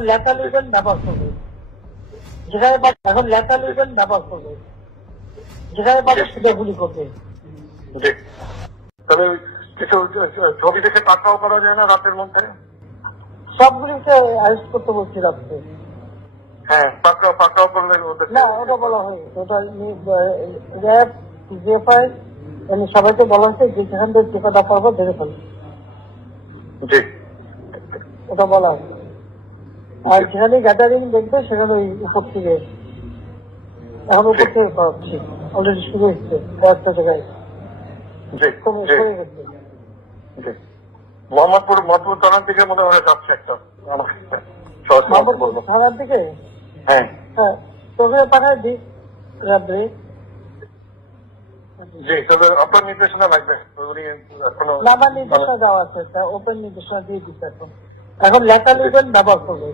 লেখা লিখবেন ব্যবহার করবে, যেখানে এখন লেখা লিখবেন ব্যবহার করবে, যেখানে পাবে সেটা গুলি করবে। তবে কিছু ছবি দেখে পাকড়াও করা যায় না রাতের মধ্যে? সবগুলিকে অ্যারেস্ট করতে বলছি রাত্রে। হ্যাঁ, পাকড়াও করলে না, ওটা বলা হয়েছে, ওটা র্যাব জিএফআই সবাইকে বলা হয়েছে যে যেখান থেকে টিকাটা পারবো ধরে ফেলবে, জি ওটা বলা হয়েছে। আর যেখানে গ্যাদারিং দেখবে সেখানে ওই উপর থেকে, এখন উপর থেকে করাচ্ছি, অলরেডি শুরু হচ্ছে কয়েকটা জায়গায় জি কমে জি সরে গেছে। জি মোহাম্মদপুর থানার দিকে মনে হয় যাচ্ছে একটা মোহাম্মদপুর থানার দিকে। হ্যাঁ হ্যাঁ, তোকে পাঠায় দিই রাত্রে। জি, তবে আপনার নির্দেশনা লাগবে। উনি এখনো না, আমার নির্দেশনা দেওয়া আছে, ওপেন নির্দেশনা দিয়ে দিচ্ছে। এখন এখন লেখা লিখবেন ব্যবহার করবে,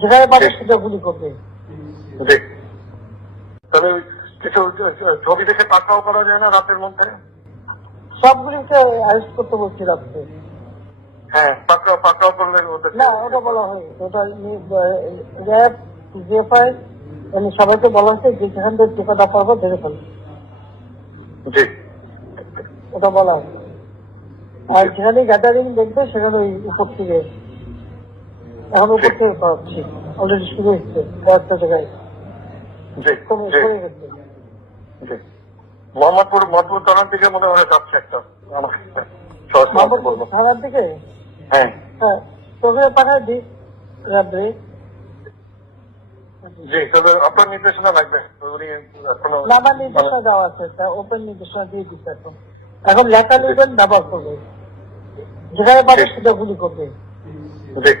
যেখানে পাবে সেটা গুলি করবে। জি, তবে কিছু ছবি দেখে পাকড়াও করা যায় না রাতের মধ্যে? সবগুলিকে অ্যারেস্ট করতে বলছি রাত্রে। হ্যাঁ, পাকড়াও করলে না, ওটা বলা হয়েছে, ওটা র্যাব জিএফআই সবাইকে বলা হয়েছে যে যেখান থেকে টিকাটা পারবো ধরে ফেলবে, জি ওটা বলা হয়েছে। আর যেখানে গ্যাদারিং দেখবে সেখানে ওই উপর থেকে, এখন উপর থেকে করাচ্ছি, অলরেডি শুরু হচ্ছে কয়েকটা জায়গায় জি কমে জি সরে গেছে। জি, মোহাম্মদপুর থানার দিকে মনে হয় যাচ্ছে একটা মোহাম্মদপুর থানার দিকে। হ্যাঁ হ্যাঁ, তোকে পাঠায় দিই রাত্রে। জি, তবে আপনার নির্দেশনা লাগবে। উনি এখনো না, আমার নির্দেশনা দেওয়া আছে, ওপেন নির্দেশনা দিয়ে দিচ্ছে। এখন এখন লেখা লিখবেন ব্যবহার করবে, যেখানে পাবে সেটা গুলি করবে। জি